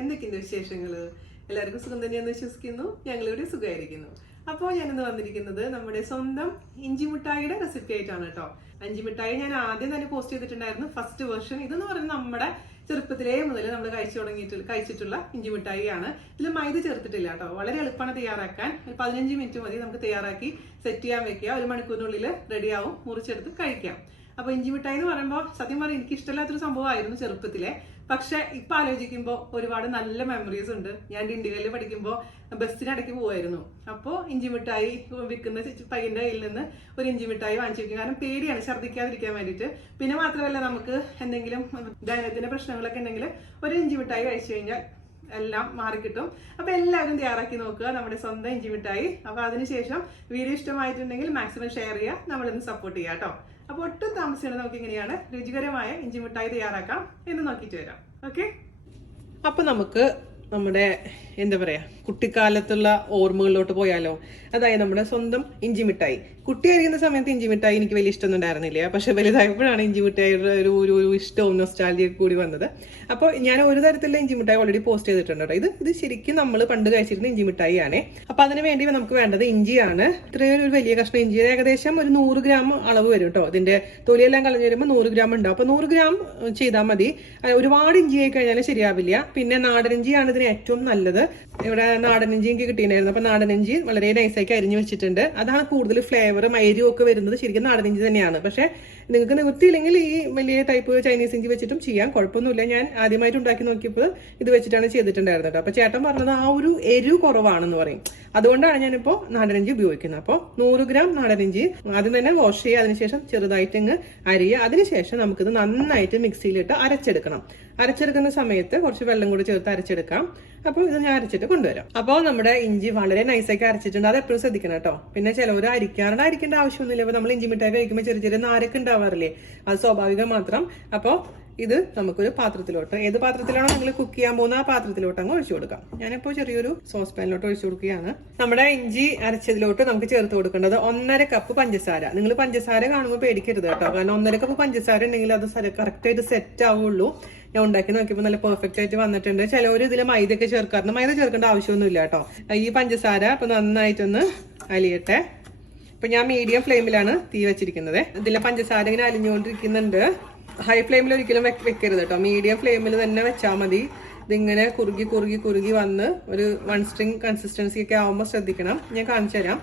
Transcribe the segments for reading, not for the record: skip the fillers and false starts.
എന്തൊക്കെയുണ്ട് വിശേഷങ്ങൾ? എല്ലാവർക്കും സുഖം തന്നെയാണെന്ന് വിശ്വസിക്കുന്നു. ഞങ്ങളിവിടെ സുഖമായിരിക്കുന്നു. അപ്പോൾ ഞാനിന്ന് വന്നിരിക്കുന്നത് നമ്മുടെ സ്വന്തം ഇഞ്ചി മിഠായിയുടെ റെസിപ്പി ആയിട്ടാണ് കേട്ടോ. ഇഞ്ചി മിഠായി ഞാൻ ആദ്യം തന്നെ പോസ്റ്റ് ചെയ്തിട്ടുണ്ടായിരുന്നു, ഫസ്റ്റ് വേർഷൻ. ഇതെന്ന് പറയുന്നത് നമ്മുടെ ചെറുപ്പത്തിലേ മുതൽ നമ്മൾ കഴിച്ചിട്ടുള്ള ഇഞ്ചി മിഠായിയാണ്. ഇതിൽ മൈദ ചേർത്തിട്ടില്ല കേട്ടോ. വളരെ എളുപ്പമാണ് തയ്യാറാക്കാൻ. 15 മിനിറ്റ് മതി നമുക്ക് തയ്യാറാക്കി സെറ്റ് ചെയ്യാൻ വെക്കുക. 1 മണിക്കൂറിനുള്ളിൽ റെഡിയാവും, മുറിച്ചെടുത്ത് കഴിക്കാം. അപ്പൊ ഇഞ്ചി മിഠായി എന്ന് പറയുമ്പോൾ സത്യം പറഞ്ഞാൽ എനിക്ക് ഇഷ്ടമില്ലാത്തൊരു സംഭവമായിരുന്നു ചെറുപ്പത്തിലെ. പക്ഷെ ഇപ്പൊ ആലോചിക്കുമ്പോൾ ഒരുപാട് നല്ല മെമ്മറീസ് ഉണ്ട്. ഞാൻ ഡിണ്ടിഗലിൽ പഠിക്കുമ്പോൾ ബസ്സിനിടയ്ക്ക് പോവായിരുന്നു. അപ്പോൾ ഇഞ്ചി മിഠായി വിൽക്കുന്ന പയ്യന്റെ കയ്യിൽ നിന്ന് ഒരു ഇഞ്ചി മിഠായി വാങ്ങിച്ചു വെക്കും. കാരണം പേടിയാണ് ഛർദ്ദിക്കാതിരിക്കാൻ വേണ്ടിയിട്ട്. പിന്നെ മാത്രമല്ല, നമുക്ക് എന്തെങ്കിലും ദഹനത്തിന്റെ പ്രശ്നങ്ങളൊക്കെ ഉണ്ടെങ്കിൽ ഒരു ഇഞ്ചി മിഠായി കഴിച്ചു കഴിഞ്ഞാൽ എല്ലാം മാറിക്കിട്ടും. അപ്പൊ എല്ലാവരും തയ്യാറാക്കി നോക്കുക നമ്മുടെ സ്വന്തം ഇഞ്ചി മിഠായി. അപ്പൊ അതിനുശേഷം വീഡിയോ ഇഷ്ടമായിട്ടുണ്ടെങ്കിൽ മാക്സിമം ഷെയർ ചെയ്യുക, നമ്മളിന്ന് സപ്പോർട്ട് ചെയ്യാം കേട്ടോ. അപ്പോൾ ഒട്ടും താമസിക്കണം, നമുക്ക് ഇങ്ങനെയാണ് രുചികരമായ ഇഞ്ചി മിഠായി തയ്യാറാക്കാം എന്ന് നോക്കിയിട്ട് വരാം. ഓക്കെ, അപ്പൊ നമുക്ക് നമ്മുടെ എന്താ പറയാ കുട്ടിക്കാലത്തുള്ള ഓർമ്മകളിലോട്ട് പോയാലോ. അതായത് നമ്മുടെ സ്വന്തം ഇഞ്ചി മിഠായി. കുട്ടിയായിരിക്കുന്ന സമയത്ത് ഇഞ്ചി മിഠായി എനിക്ക് വലിയ ഇഷ്ടമൊന്നും ഉണ്ടായിരുന്നില്ല. പക്ഷെ വലുതായപ്പോഴാണ് ഇഞ്ചി മിഠായിയുടെ ഒരു ഇഷ്ടവും നൊസ്റ്റാൾജിയൊക്കെ കൂടി വന്നത്. അപ്പോൾ ഞാൻ ഒരു തരത്തിലുള്ള ഇഞ്ചി മിഠായി ഓൾറെഡി പോസ്റ്റ് ചെയ്തിട്ടുണ്ട് കേട്ടോ. ഇത് ശരിക്കും നമ്മൾ പണ്ട് കഴിച്ചിരുന്ന ഇഞ്ചി മിഠായി ആണ്. അപ്പൊ അതിന് വേണ്ടി നമുക്ക് വേണ്ടത് ഇഞ്ചിയാണ്. ഇത്രയും ഒരു വലിയ കഷ്ണം ഇഞ്ചി, ഏകദേശം ഒരു 100 ഗ്രാം അളവ് വരും കേട്ടോ. ഇതിന്റെ തൊലിയെല്ലാം കളഞ്ഞു വരുമ്പോൾ 100 ഗ്രാം ഉണ്ടാവും. അപ്പൊ 100 ഗ്രാം ചെയ്താൽ മതി. ഒരുപാട് ഇഞ്ചി ആയി കഴിഞ്ഞാൽ ശരിയാവില്ല. പിന്നെ നാടൻ ഇഞ്ചിയാണ് ഇതിന് ഏറ്റവും നല്ലത്. ഇവിടെ നാടൻ ഇഞ്ചി എനിക്ക് കിട്ടിയിട്ടുണ്ടായിരുന്നു. അപ്പൊ നാടൻ ഇഞ്ചി വളരെ നൈസാക്കി അരിഞ്ഞു വെച്ചിട്ടുണ്ട്. അതാണ് കൂടുതൽ ഫ്ലേവറും എരിവും ഒക്കെ വരുന്നത്. ശരിക്കും നാടൻ ഇഞ്ചി തന്നെയാണ്. പക്ഷെ നിങ്ങൾക്ക് നിവൃത്തിയില്ലെങ്കിൽ ഈ വലിയ ടൈപ്പ് ചൈനീസ് ഇഞ്ചി വെച്ചിട്ടും ചെയ്യാം, കുഴപ്പമൊന്നുമില്ല. ഞാൻ ആദ്യമായിട്ട് ഉണ്ടാക്കി നോക്കിയപ്പോൾ ഇത് വെച്ചിട്ടാണ് ചെയ്തിട്ടുണ്ടായിരുന്നത് കേട്ടോ. അപ്പൊ ചേട്ടൻ പറഞ്ഞത് ആ ഒരു എരിവ് കുറവാണെന്ന് പറയും. അതുകൊണ്ടാണ് ഞാനിപ്പോൾ നാടൻ ഇഞ്ചി ഉപയോഗിക്കുന്നത്. അപ്പോൾ 100 ഗ്രാം നാടൻ ഇഞ്ചി ആദ്യം തന്നെ വാഷ് ചെയ്യുക. അതിനുശേഷം ചെറുതായിട്ട് ഇങ്ങ് അരിയുക. അതിനുശേഷം നമുക്കിത് നന്നായിട്ട് മിക്സിയിലിട്ട് അരച്ചെടുക്കണം. അരച്ചെടുക്കുന്ന സമയത്ത് കുറച്ച് വെള്ളം കൂടി ചേർത്ത് അരച്ചെടുക്കാം. അപ്പോൾ ഇത് ഞാൻ അരച്ചിട്ട് കൊണ്ടുവരാം. അപ്പോൾ നമ്മുടെ ഇഞ്ചി വളരെ നൈസാക്കി അരച്ചിട്ടുണ്ട്. അത് എപ്പോഴും ശ്രദ്ധിക്കണം കേട്ടോ. പിന്നെ ചിലവർ അരിക്കേണ്ട ആവശ്യമൊന്നുമില്ല. അപ്പൊ നമ്മൾ ഇഞ്ചി മിഠായി കഴിക്കുമ്പോൾ ചെറിയ ചെറിയ നാരൊക്കെ ഉണ്ടാവാറില്ലേ, അത് സ്വാഭാവികം മാത്രം. അപ്പോൾ ഇത് നമുക്കൊരു പാത്രത്തിലോട്ട്, ഏത് പാത്രത്തിലാണോ നിങ്ങൾ കുക്ക് ചെയ്യാൻ പോകുന്ന ആ പാത്രത്തിലോട്ട് അങ്ങ് ഒഴിച്ചു കൊടുക്കാം. ഞാനിപ്പോൾ ചെറിയൊരു സോസ് പാനിലോട്ട് ഒഴിച്ചു കൊടുക്കുകയാണ്. നമ്മുടെ ഇഞ്ചി അരച്ചതിലോട്ട് നമുക്ക് ചേർത്ത് കൊടുക്കേണ്ടത് 1.5 കപ്പ് പഞ്ചസാര. നിങ്ങൾ പഞ്ചസാര കാണുമ്പോൾ പേടിക്കരുത് കേട്ടോ. കാരണം 1.5 കപ്പ് പഞ്ചസാര ഉണ്ടെങ്കിൽ അത് കറക്റ്റ് ആയിട്ട് സെറ്റ് ആവുള്ളൂ. ഞാൻ ഉണ്ടാക്കി നോക്കിയപ്പോൾ നല്ല പെർഫെക്റ്റ് ആയിട്ട് വന്നിട്ടുണ്ട്. ചിലവർ ഇതിൽ മൈദയൊക്കെ ചേർക്കാറുണ്ട്. മൈദ ചേർക്കേണ്ട ആവശ്യമൊന്നുമില്ല കേട്ടോ. ഈ പഞ്ചസാര ഇപ്പൊ നന്നായിട്ടൊന്ന് അലിയട്ടെ. ഇപ്പൊ ഞാൻ മീഡിയം ഫ്ലെയിമിലാണ് തീ വെച്ചിരിക്കുന്നത്. ഇതിലെ പഞ്ചസാര ഇങ്ങനെ അലിഞ്ഞുകൊണ്ടിരിക്കുന്നുണ്ട്. ഹൈ ഫ്ലെയിമിൽ ഒരിക്കലും വെക്കരുത് കേട്ടോ. മീഡിയം ഫ്ലെയിമിൽ തന്നെ വെച്ചാൽ മതി. ഇതിങ്ങനെ കുറുകി വന്ന് ഒരു 1 സ്ട്രിങ് കൺസിസ്റ്റൻസി ഒക്കെ ആവുമ്പോൾ ശ്രദ്ധിക്കണം. ഞാൻ കാണിച്ചു തരാം.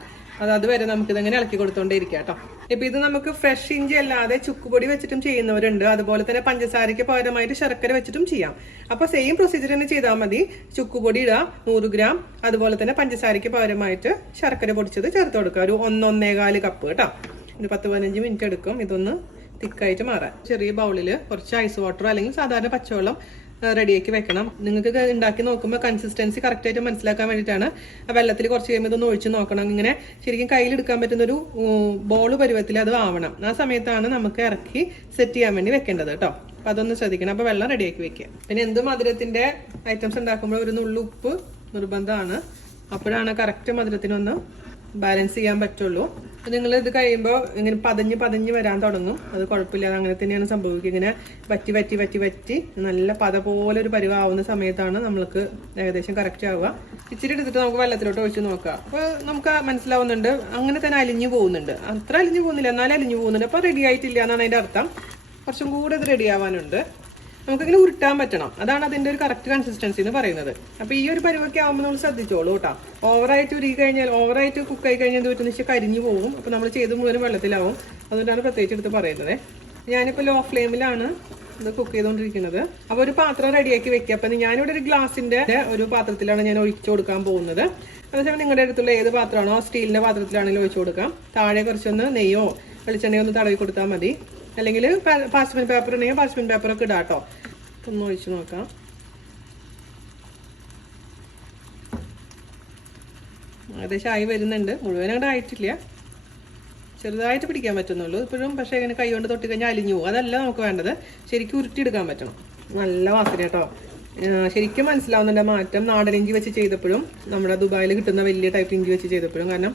അതുവരെ നമുക്കിതങ്ങനെ ഇളക്കി കൊടുത്തോണ്ടേ ഇരിക്കാം കേട്ടോ. ഇപ്പൊ ഇത് നമുക്ക് ഫ്രഷ് ഇഞ്ചി അല്ലാതെ ചുക്കുപൊടി വെച്ചിട്ടും ചെയ്യുന്നവരുണ്ട്. അതുപോലെ തന്നെ പഞ്ചസാരയ്ക്ക് പകരമായിട്ട് ശർക്കര വെച്ചിട്ടും ചെയ്യാം. അപ്പൊ സെയിം പ്രൊസീജിയർ തന്നെ ചെയ്താൽ മതി. ചുക്കുപൊടി ഇടുക 100 ഗ്രാം. അതുപോലെ തന്നെ പഞ്ചസാരയ്ക്ക് പകരമായിട്ട് ശർക്കര പൊടിച്ചത് ചേർത്ത് കൊടുക്കുക. ഒരു 1-1.25 കപ്പ് കേട്ടോ. ഒരു 10-15 മിനിറ്റ് എടുക്കും ഇതൊന്ന് തിക്കായിട്ട് മാറാൻ. ചെറിയ ബൗളിൽ കുറച്ച് ഐസ് വാട്ടർ അല്ലെങ്കിൽ സാധാരണ പച്ചവെള്ളം റെഡിയാക്കി വെക്കണം. നിങ്ങൾക്ക് ഉണ്ടാക്കി നോക്കുമ്പോൾ കൺസിസ്റ്റൻസി കറക്റ്റ് ആയിട്ട് മനസ്സിലാക്കാൻ വേണ്ടിയിട്ടാണ്. ആ വെള്ളത്തിൽ കുറച്ച് കഴിയുമ്പോൾ ഇതൊന്ന് ഒഴിച്ച് നോക്കണം. ഇങ്ങനെ ശരിക്കും കയ്യിലെടുക്കാൻ പറ്റുന്ന ഒരു ബോൾ പരുവത്തിൽ അത് ആവണം. ആ സമയത്താണ് നമുക്ക് ഇറക്കി സെറ്റ് ചെയ്യാൻ വേണ്ടി വെക്കേണ്ടത് കേട്ടോ. അപ്പൊ അതൊന്ന് ശ്രദ്ധിക്കണം. അപ്പൊ വെള്ളം റെഡിയാക്കി വെക്കുക. പിന്നെ എന്ത് മധുരത്തിന്റെ ഐറ്റംസ് ഉണ്ടാക്കുമ്പോൾ ഒരു നുള്ളു ഉപ്പ് നിർബന്ധമാണ്. അപ്പോഴാണ് കറക്റ്റ് മധുരത്തിനൊന്ന് ബാലൻസ് ചെയ്യാൻ പറ്റുള്ളൂ. നിങ്ങൾ ഇത് കഴിയുമ്പോൾ ഇങ്ങനെ പതഞ്ഞ് വരാൻ തുടങ്ങും. അത് കുഴപ്പമില്ല, അങ്ങനെ തന്നെയാണ് സംഭവിക്കുക. ഇങ്ങനെ വറ്റി നല്ല പത പോലെ ഒരു പരുവാവുന്ന സമയത്താണ് നമ്മൾക്ക് ഏകദേശം കറക്റ്റ് ആവുക. ഇച്ചിരി എടുത്തിട്ട് നമുക്ക് വെള്ളത്തിലോട്ട് ഒഴിച്ച് നോക്കാം. അപ്പോൾ നമുക്ക് മനസ്സിലാവുന്നുണ്ട് അങ്ങനെ തന്നെ അലിഞ്ഞു പോകുന്നുണ്ട്. അത്ര അലിഞ്ഞു പോകുന്നില്ല, എന്നാലും അലിഞ്ഞു പോകുന്നുണ്ട്. അപ്പോൾ റെഡി ആയിട്ടില്ല എന്നാണ് അതിൻ്റെ അർത്ഥം. കുറച്ചും കൂടെ ഇത് റെഡി ആവാനുണ്ട്. നമുക്കിങ്ങനെ ഉരുട്ടാൻ പറ്റണം. അതാണ് അതിന്റെ ഒരു കറക്റ്റ് കൺസിസ്റ്റൻസി എന്ന് പറയുന്നത്. അപ്പൊ ഈ ഒരു പരുവൊക്കെ ആവുമ്പോൾ നമ്മൾ ശ്രദ്ധിച്ചോളൂ കേട്ടോ. ഓവറായിട്ട് ഉരുകി കഴിഞ്ഞാൽ, ഓവറായിട്ട് കുക്കായി കഴിഞ്ഞാൽ എന്ത് പറ്റുന്ന വെച്ചാൽ കരിഞ്ഞു പോകും. അപ്പൊ നമ്മൾ ചെയ്ത് മുഴുവൻ വെള്ളത്തിലാവും. അതുകൊണ്ടാണ് പ്രത്യേകിച്ച് എടുത്ത് പറയുന്നത്. ഞാനിപ്പോൾ ലോ ഫ്ലെയിമിലാണ് ഇത് കുക്ക് ചെയ്തുകൊണ്ടിരിക്കുന്നത്. അപ്പൊ ഒരു പാത്രം റെഡിയാക്കി വെക്കുക. അപ്പൊ ഞാനിവിടെ ഒരു ഗ്ലാസിന്റെ ഒരു പാത്രത്തിലാണ് ഞാൻ ഒഴിച്ചു കൊടുക്കാൻ പോകുന്നത്. അതേസമയം നിങ്ങളുടെ അടുത്തുള്ള ഏത് പാത്രമാണോ സ്റ്റീലിന്റെ പാത്രത്തിലാണെങ്കിലും ഒഴിച്ചു കൊടുക്കാം. താഴെ കുറച്ചൊന്ന് നെയ്യോ വെളിച്ചെണ്ണയോ ഒന്ന് തടവി കൊടുത്താൽ മതി. അല്ലെങ്കിൽ പാർച്ച്മെന്റ് പേപ്പർ ഉണ്ടെങ്കിൽ പാർച്ച്മെന്റ് പേപ്പറൊക്കെ ഇടാം കേട്ടോ. ഒന്ന് ഒഴിച്ച് നോക്കാം. ഏകദേശം ആയി വരുന്നുണ്ട്. മുഴുവനായിട്ട് ആയിട്ടില്ല, ചെറുതായിട്ട് പിടിക്കാൻ പറ്റുന്നുള്ളൂ ഇപ്പോഴും. പക്ഷേ ഇങ്ങനെ കൈ കൊണ്ട് തൊട്ട് കഴിഞ്ഞാൽ അലിഞ്ഞു പോകും. അതല്ല നമുക്ക് വേണ്ടത്. ശരിക്കും ഉരുട്ടിയെടുക്കാൻ പറ്റണം. നല്ല വാസന കേട്ടോ. ശരിക്കും മനസ്സിലാവുന്നുണ്ട് മാറ്റം നാടൻ ഇഞ്ചി വെച്ച് ചെയ്തപ്പോഴും നമ്മുടെ ദുബായിൽ കിട്ടുന്ന വലിയ ടൈപ്പ് ഇഞ്ചി വെച്ച് ചെയ്തപ്പോഴും. കാരണം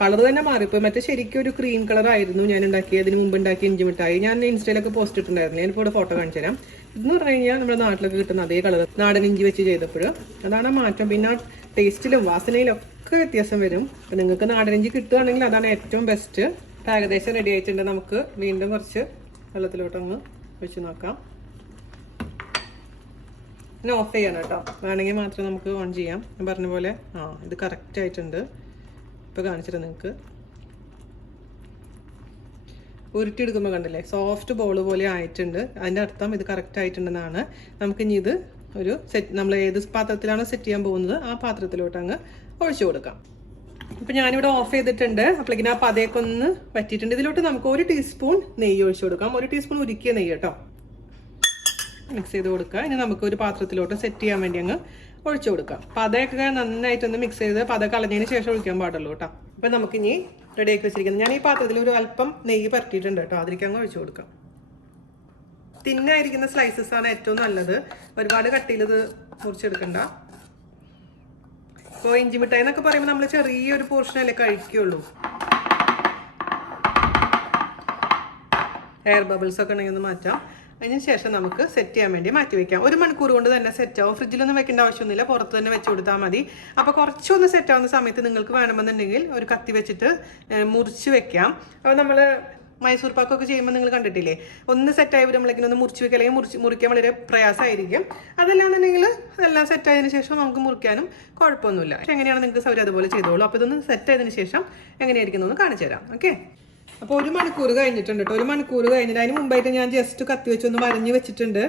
കളർ തന്നെ മാറിപ്പോയി. മറ്റേ ശരിക്കും ഒരു ക്രീം കളർ ആയിരുന്നു ഞാൻ ഉണ്ടാക്കിയതിന് മുമ്പ് ഉണ്ടാക്കിയ ഇഞ്ചി മിഠായി. ഞാൻ ഇൻസ്റ്റയിലൊക്കെ പോസ്റ്റ് ഇട്ടുണ്ടായിരുന്നു. ഞാനിപ്പോൾ ഇവിടെ ഫോട്ടോ കാണിച്ചു തരാം. ഇതെന്ന് പറഞ്ഞു കഴിഞ്ഞാൽ നമ്മുടെ നാട്ടിലൊക്കെ കിട്ടുന്ന അതേ കളർ നാടൻ ഇഞ്ചി വെച്ച് ചെയ്തപ്പോൾ അതാണ് മാറ്റം. പിന്നെ ടേസ്റ്റിലും വാസനയിലും ഒക്കെ വ്യത്യാസം വരും. അപ്പം നിങ്ങൾക്ക് നാടൻ ഇഞ്ചി കിട്ടുകയാണെങ്കിൽ അതാണ് ഏറ്റവും ബെസ്റ്റ്. ഏകദേശം റെഡി ആയിട്ടുണ്ട്. നമുക്ക് വീണ്ടും കുറച്ച് വെള്ളത്തിലോട്ടൊന്ന് വെച്ച് നോക്കാം. പിന്നെ ഓഫ് ചെയ്യണം കേട്ടോ. വേണമെങ്കിൽ മാത്രം നമുക്ക് ഓൺ ചെയ്യാം. ഞാൻ പറഞ്ഞ പോലെ ഇത് കറക്റ്റ് ആയിട്ടുണ്ട്. ഇപ്പോൾ കാണിച്ചിട്ട് നിങ്ങൾക്ക് ഉരുട്ടിയെടുക്കുമ്പോൾ കണ്ടില്ലേ സോഫ്റ്റ് ബോൾ പോലെ ആയിട്ടുണ്ട്. അതിൻ്റെ അർത്ഥം ഇത് കറക്റ്റ് ആയിട്ടുണ്ടെന്നാണ്. നമുക്കിനി ഇത് ഒരു നമ്മൾ ഏത് പാത്രത്തിലാണോ സെറ്റ് ചെയ്യാൻ പോകുന്നത് ആ പാത്രത്തിലോട്ട് അങ്ങ് ഒഴിച്ചു കൊടുക്കാം. അപ്പം ഞാനിവിടെ ഓഫ് ചെയ്തിട്ടുണ്ട്. അപ്പോഴേക്കും ആ പതയൊക്കെ ഒന്ന് വറ്റിയിട്ടുണ്ട്. ഇതിലോട്ട് നമുക്ക് 1 ടീസ്പൂൺ നെയ്യ് ഒഴിച്ചു കൊടുക്കാം. 1 ടീസ്പൂൺ ഉരുക്കിയ നെയ്യ് കേട്ടോ. മിക്സ് ചെയ്ത് കൊടുക്കുക. ഇനി നമുക്ക് ഒരു പാത്രത്തിലോട്ട് സെറ്റ് ചെയ്യാൻ വേണ്ടി അങ്ങ് ഒഴിച്ചു കൊടുക്കാം. പതയൊക്കെ നന്നായിട്ടൊന്ന് മിക്സ് ചെയ്ത് പത കളഞ്ഞതിന് ശേഷം ഒഴിക്കാൻ പാടുള്ളൂ കേട്ടോ. അപ്പം നമുക്കിനി റെഡി ആക്കി വെച്ചിരിക്കുന്നത് ഞാൻ ഈ പാത്രത്തിൽ ഒരു അല്പം നെയ്യ് പരട്ടിയിട്ടുണ്ട് കേട്ടോ. അതിലേക്ക് അങ്ങ് ഒഴിച്ചു കൊടുക്കാം. തിന്നായിരിക്കുന്ന സ്ലൈസസ് ആണ് ഏറ്റവും നല്ലത്. ഒരുപാട് കട്ടിയിൽ ഇത് മുറിച്ചെടുക്കണ്ട. ഇപ്പോൾ ഇഞ്ചി മിഠായി എന്നൊക്കെ പറയുമ്പോൾ നമ്മൾ ചെറിയൊരു പോർഷനല്ലേ കഴിക്കുള്ളൂ. എയർ ബബിൾസ് ഒക്കെ ഉണ്ടെങ്കിൽ ഒന്ന് മാറ്റാം. അതിന് ശേഷം നമുക്ക് സെറ്റ് ചെയ്യാൻ വേണ്ടി മാറ്റി വെക്കാം. 1 മണിക്കൂർ കൊണ്ട് തന്നെ സെറ്റ് ആവും. ഫ്രിഡ്ജിലൊന്നും വെക്കേണ്ട ആവശ്യമൊന്നുമില്ല. പുറത്ത് തന്നെ വെച്ച് കൊടുത്താൽ മതി. അപ്പോൾ കുറച്ചൊന്ന് സെറ്റ് ആവുന്ന സമയത്ത് നിങ്ങൾക്ക് വേണമെന്നുണ്ടെങ്കിൽ ഒരു കത്തി വെച്ചിട്ട് മുറിച്ച് വെക്കാം. അപ്പോൾ നമ്മൾ മൈസൂർ പാക്കൊക്കെ ചെയ്യുമ്പോൾ നിങ്ങൾ കണ്ടിട്ടില്ലേ, ഒന്ന് സെറ്റായി വരുമ്പോഴേക്കും ഒന്ന് മുറിച്ച് വെക്കുക, അല്ലെങ്കിൽ മുറിക്കാൻ വളരെ പ്രയാസമായിരിക്കും. അതല്ലാന്നുണ്ടെങ്കിൽ എല്ലാം സെറ്റായതിനു ശേഷം നമുക്ക് മുറിക്കാനും കുഴപ്പമൊന്നുമില്ല. പക്ഷെ എങ്ങനെയാണ് നിങ്ങൾക്ക് സൗകര്യം അതുപോലെ ചെയ്തോളൂ. അപ്പോൾ ഇതൊന്ന് സെറ്റ് ആയതിനു ശേഷം എങ്ങനെയായിരിക്കും കാണിച്ചു തരാം. ഓക്കെ. അപ്പോൾ 1 മണിക്കൂർ കഴിഞ്ഞിട്ടുണ്ട് കേട്ടോ. 1 മണിക്കൂർ കഴിഞ്ഞിട്ട് അതിന് മുമ്പായിട്ട് ഞാൻ ജസ്റ്റ് കത്തി വെച്ചൊന്ന് വരഞ്ഞ് വെച്ചിട്ടുണ്ട്.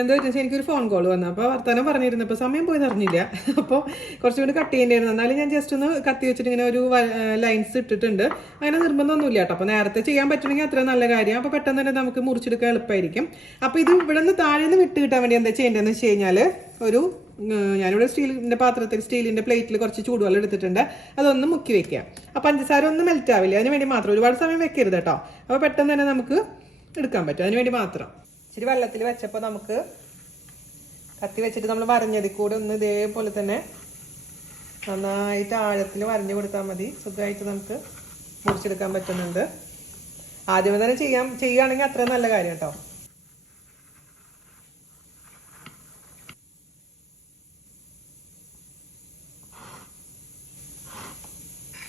എന്താ വെച്ചാൽ എനിക്കൊരു ഫോൺ കോൾ വന്നു. അപ്പോൾ വർത്തമാനം പറഞ്ഞിരുന്നപ്പോൾ സമയം പോയി അറിഞ്ഞില്ല. അപ്പോൾ കുറച്ചും കൂടി കട്ട് ചെയ്യേണ്ടിയിരുന്നു. എന്നാലും ഞാൻ ജസ്റ്റ് ഒന്ന് കത്തി വെച്ചിട്ട് ഇങ്ങനെ ഒരു ലൈൻസ് ഇട്ടിട്ടുണ്ട്. അങ്ങനെ നിർബന്ധമൊന്നുമില്ല കേട്ടോ. അപ്പോൾ നേരത്തെ ചെയ്യാൻ പറ്റുമെങ്കിൽ അത്ര നല്ല കാര്യം. അപ്പോൾ പെട്ടെന്ന് തന്നെ നമുക്ക് മുറിച്ചെടുക്കാൻ എളുപ്പമായിരിക്കും. അപ്പോൾ ഇത് ഇവിടെ നിന്ന് താഴെ നിന്ന് വിട്ട് കിട്ടാൻ വേണ്ടി എന്താ ചെയ്യേണ്ടതെന്ന് വെച്ച് കഴിഞ്ഞാൽ ഞാനിവിടെ സ്റ്റീലിൻ്റെ പ്ലേറ്റിൽ കുറച്ച് ചൂടുവെള്ളം എടുത്തിട്ടുണ്ട്. അതൊന്ന് മുക്കി വെക്കുക. അപ്പോൾ പഞ്ചസാര ഒന്നും മെൽറ്റ് ആവില്ല. അതിന് വേണ്ടി മാത്രം ഒരുപാട് സമയം വെക്കരുത് കേട്ടോ. അപ്പോൾ പെട്ടെന്ന് തന്നെ നമുക്ക് എടുക്കാൻ പറ്റും. അതിന് വേണ്ടി മാത്രം ഇച്ചിരി വെള്ളത്തിൽ വെച്ചപ്പോൾ നമുക്ക് കത്തി വെച്ചിട്ട് നമ്മൾ വരഞ്ഞതിൽ കൂടെ ഒന്ന് ഇതേപോലെ തന്നെ നന്നായിട്ട് ആഴത്തിൽ വരഞ്ഞു കൊടുത്താൽ മതി. സുഖമായിട്ട് നമുക്ക് മുറിച്ചെടുക്കാൻ പറ്റുന്നുണ്ട്. ആദ്യമേ തന്നെ ചെയ്യുകയാണെങ്കിൽ അത്ര നല്ല കാര്യം കേട്ടോ.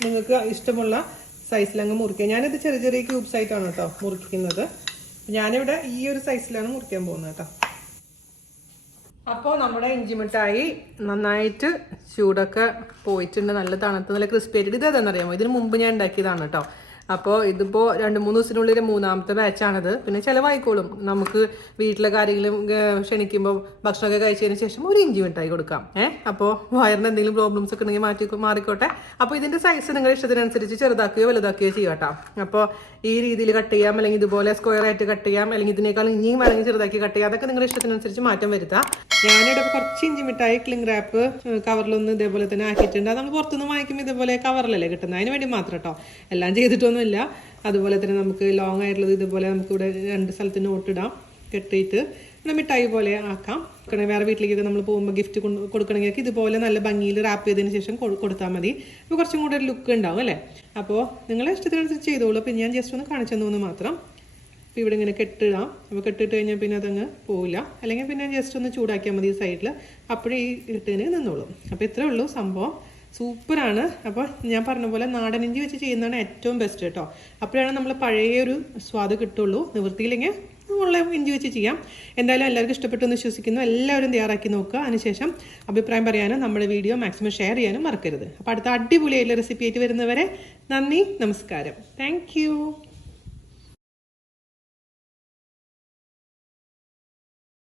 നിങ്ങൾക്ക് ഇഷ്ടമുള്ള സൈസിലങ്ങ് മുറിക്കുക. ഞാനിത് ചെറിയ ചെറിയ ക്യൂബ്സ് ആയിട്ടാണ് കേട്ടോ മുറിക്കുന്നത്. ഞാനിവിടെ ഈ ഒരു സൈസിലാണ് മുറിക്കാൻ പോകുന്നത് കേട്ടോ. അപ്പോൾ നമ്മുടെ ഇഞ്ചി മിഠായി നന്നായിട്ട് ചൂടൊക്കെ പോയിട്ടുണ്ട്. നല്ല തണുത്ത് നല്ല ക്രിസ്പി ആയിട്ട്. ഇത് ഏതാണെന്നറിയാമോ? ഇതിന് മുമ്പ് ഞാൻ ഉണ്ടാക്കിയതാണ് കേട്ടോ. അപ്പോൾ ഇതിപ്പോൾ 2-3 ദിവസത്തിനുള്ളിൽ 3ാമത്തെ ബാച്ചാണിത്. പിന്നെ ചിലവായിക്കോളും. നമുക്ക് വീട്ടിലെ കാര്യങ്ങളും ക്ഷണിക്കുമ്പോൾ ഭക്ഷണമൊക്കെ കഴിച്ചതിന് ശേഷം ഒരു ഇഞ്ചി മിഠായി കൊടുക്കാം. അപ്പോൾ വയറിന് എന്തെങ്കിലും പ്രോബ്ലംസ് ഒക്കെ ഉണ്ടെങ്കിൽ മാറിക്കോട്ടെ. അപ്പോൾ ഇതിൻ്റെ സൈസ് നിങ്ങളുടെ ഇഷ്ടത്തിനനുസരിച്ച് ചെറുതാക്കുകയോ വലുതാക്കുകയോ ചെയ്യാം കേട്ടോ. അപ്പോൾ ഈ രീതിയിൽ കട്ട് ചെയ്യാം, അല്ലെങ്കിൽ ഇതുപോലെ സ്ക്വയർ ആയിട്ട് കട്ട് ചെയ്യാം, അല്ലെങ്കിൽ ഇതിനേക്കാൾ ഇനിയും വേണമെങ്കിൽ ചെറുതാക്കി കട്ട് ചെയ്യാം. അതൊക്കെ നിങ്ങളുടെ ഇഷ്ടത്തിനനുസരിച്ച് മാറ്റം വരുത്താം. ഞാനിവിടെ കുറച്ച് ഇഞ്ചി മിഠായി ക്ലിംഗ് റാപ്പ് കവറിലൊന്ന് ഇതേപോലെ തന്നെ ആക്കിയിട്ടുണ്ട്. നമ്മൾ പുറത്തുനിന്ന് വാങ്ങിക്കുമ്പോൾ ഇതേപോലെ കവറിലല്ലേ കിട്ടുന്നത്. അതിന് വേണ്ടി മാത്രം കേട്ടോ. എല്ലാം ചെയ്തിട്ടൊന്നുമില്ല. അതുപോലെ തന്നെ നമുക്ക് ലോങ് ആയിട്ടുള്ളത് ഇതുപോലെ നമുക്കിവിടെ 2 സ്ഥലത്ത് നോട്ടിടാം. കെട്ടിയിട്ട് പിന്നെ മിഠായി പോലെ ആക്കാം. വേറെ വീട്ടിലേക്കൊക്കെ നമ്മൾ പോകുമ്പോൾ ഗിഫ്റ്റ് കൊടുക്കണമെങ്കിൽ ഇതുപോലെ നല്ല ഭംഗിയിൽ റാപ്പ് ചെയ്തതിന് ശേഷം കൊടുത്താൽ മതി. അപ്പോൾ കുറച്ചും കൂടെ ഒരു ലുക്ക് ഉണ്ടാവും അല്ലേ. അപ്പോൾ നിങ്ങളെ ഇഷ്ടത്തിനനുസരിച്ച് ചെയ്തോളൂ. അപ്പോൾ ഞാൻ ജസ്റ്റ് ഒന്ന് കാണിച്ചു തന്നു മാത്രം. അപ്പോൾ ഇവിടെ ഇങ്ങനെ കെട്ടിടാം. അപ്പോൾ കെട്ടിട്ട് കഴിഞ്ഞാൽ പിന്നെ അതങ്ങ് പോവില്ല. അല്ലെങ്കിൽ പിന്നെ ജസ്റ്റ് ഒന്ന് ചൂടാക്കിയാൽ മതി സൈഡിൽ. അപ്പോഴേ ഈ ഇട്ടതിന് നിന്നോളും. അപ്പോൾ ഇത്രേ ഉള്ളൂ സംഭവം. സൂപ്പറാണ്. അപ്പോൾ ഞാൻ പറഞ്ഞ പോലെ നാടൻ ഇഞ്ചി വെച്ച് ചെയ്യുന്നതാണ് ഏറ്റവും ബെസ്റ്റ് കേട്ടോ. അപ്പോഴാണ് നമ്മൾ പഴയൊരു സ്വാദ് കിട്ടുള്ളൂ. നിവൃത്തിയില്ലെങ്കിൽ ഉള്ള ഇഞ്ചി വെച്ച് ചെയ്യാം. എന്തായാലും എല്ലാവർക്കും ഇഷ്ടപ്പെട്ടു എന്ന് വിശ്വസിക്കുന്നു. എല്ലാവരും തയ്യാറാക്കി നോക്കുക. അതിനുശേഷം അഭിപ്രായം പറയാനും നമ്മുടെ വീഡിയോ മാക്സിമം ഷെയർ ചെയ്യാനും മറക്കരുത്. അപ്പോൾ അടുത്ത അടിപൊളിയായിട്ടുള്ള റെസിപ്പി ആയിട്ട് വരുന്നവരെ നന്ദി, നമസ്കാരം. താങ്ക്